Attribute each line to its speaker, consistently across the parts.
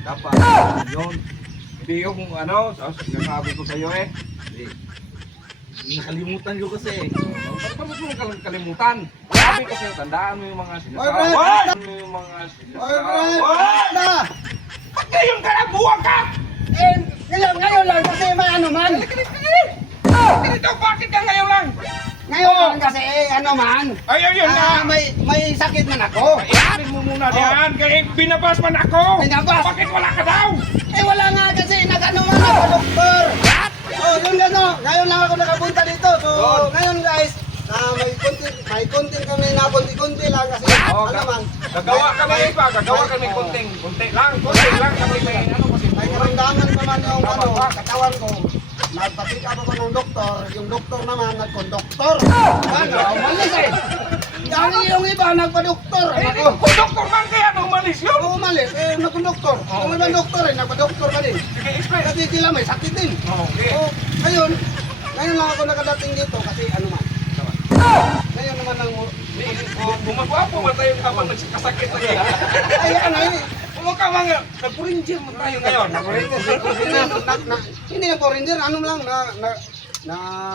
Speaker 1: Dapat yun. Hindi yung ano, sinasabi ko sa'yo eh. Hindi.
Speaker 2: Nakalimutan ko kasi.
Speaker 1: Ba't mo kang kalimutan? Sabi kasi, tandaan mo yung mga sinasabi.
Speaker 3: Oy, Brad!
Speaker 1: Tandaan mo yung mga
Speaker 3: Oy,
Speaker 1: sinasabi.
Speaker 3: Brad! Na!
Speaker 1: Ba't ngayon ka nagbuwag ka?
Speaker 3: Eh, ngayon lang kasi may ano man.
Speaker 1: Ganito, bakit ka ngayon lang?
Speaker 3: Ngayon lang kasi ano man.
Speaker 1: Ay, ayun na.
Speaker 3: May sakit man ako.
Speaker 1: Iapin mo muna diyan, kaya binabas man ako.
Speaker 3: Binabas?
Speaker 1: Bakit wala ka daw?
Speaker 3: Eh wala nga kasi nag-ano man ako, doktor. Oh, yun gano. Ngayon lang ako nakapunta dito. So, ngayon guys, may konting kami na konti-konti lang kasi
Speaker 1: Oh,
Speaker 3: ano man.
Speaker 1: gagawa kami iba, gagawa kami konti lang kami may ano kasi.
Speaker 3: May karamdaman pa man yung ano, katawan ko. Nagpapick up ako ng doktor, yung doktor naman nagkondoktor. Ano, umalis eh. Dahil yung iba nagpa-doktor. Ako,
Speaker 1: Kung doktor man kaya nung umalis yun.
Speaker 3: ako umalis, eh nagkondoktor. Yung iba doktor eh, nagpa-doktor ka din.
Speaker 1: Sige, explain.
Speaker 3: Kasi sila may sakit din.
Speaker 1: Okay.
Speaker 3: So, ngayon lang ako nakadating dito kasi ano man. Ngayon naman ang
Speaker 1: Gumagwapo man tayo habang nagkasakit lagi.
Speaker 3: ay ano eh.
Speaker 1: Kumaka mga nagpurinjir man tayo ngayon.
Speaker 3: Hindi na po ranger, ano lang na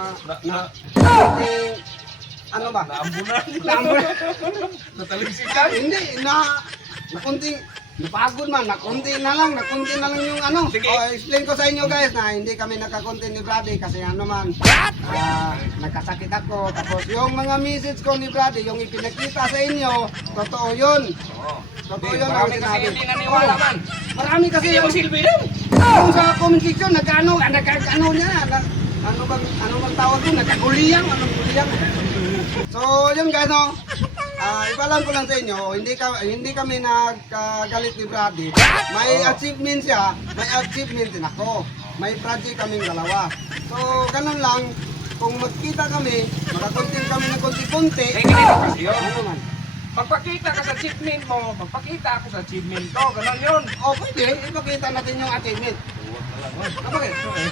Speaker 3: ano ba?
Speaker 1: Naambunan.
Speaker 3: Naambunan.
Speaker 1: Natalisikan.
Speaker 3: Hindi na kunting napagod man, nakunti na lang yung ano.
Speaker 1: Sige.
Speaker 3: Explain ko sa inyo guys na hindi kami nakakonti ni Brady kasi ano man, nagkasakit ako. Tapos yung mga message ko ni Brady, yung ipinakita sa inyo, totoo yun. Totoo yun ang
Speaker 1: Marami kasi
Speaker 3: sinabi.
Speaker 1: hindi naniwala
Speaker 3: Oo.
Speaker 1: man.
Speaker 3: Marami kasi
Speaker 1: Hindi
Speaker 3: yung
Speaker 1: masilbi din.
Speaker 3: yung sa comment section, nagkano niya, ano bang tawag doon, nagkaguliyang, anong guliyang. So yun guys no, ipalam ko lang sa inyo, hindi kami nagkagalit ni Brady. May achievement siya, may achievement din ako. May project kaming dalawa. So ganun lang, kung magkita kami, makakontent kami ng konti-konti.
Speaker 1: Eh, ganito kasi yun.
Speaker 3: Ano man?
Speaker 1: Magpakita ka sa achievement mo, magpakita ako sa achievement ko, gano'n yun.
Speaker 3: O pwede, ipakita natin yung achievement. Bakit?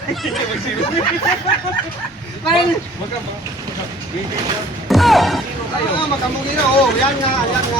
Speaker 3: Parang, makamugiro. Oh, yan nga,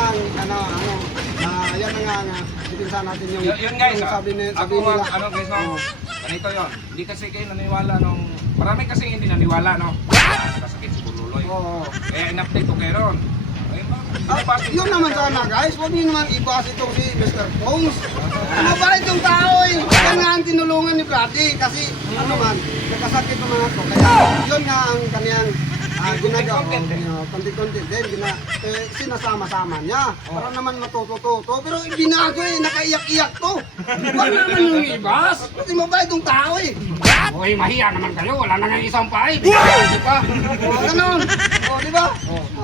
Speaker 3: yan nga, ipinsa natin yung
Speaker 1: Yun guys,
Speaker 3: yung sabi
Speaker 1: ako
Speaker 3: nila.
Speaker 1: ano guys, no? Ganito yun. Hindi kasi kayo naniwala nung, marami kasi hindi naniwala, no? Nakasakit si Bululoy.
Speaker 3: Oo.
Speaker 1: Kaya in-update ko kayo ron.
Speaker 3: Yun naman sana guys, huwag niyo naman ibas itong si Mr. Pongs. Mabait yung tao eh. Yan nga ang tinulungan ni Brady kasi ano man, nagkasakit naman ako. Kaya yun nga ang kaniyang ginagawa. Konti-konti din, sinasama-sama niya. Para naman matuto-tuto. Pero binago eh, nakaiyak-iyak to. Huwag naman yung ibas. Kasi mabait yung tao eh. Uy, mahiya naman kayo. Wala na nga isang pahay. Di ba? O, ganun. O, di ba?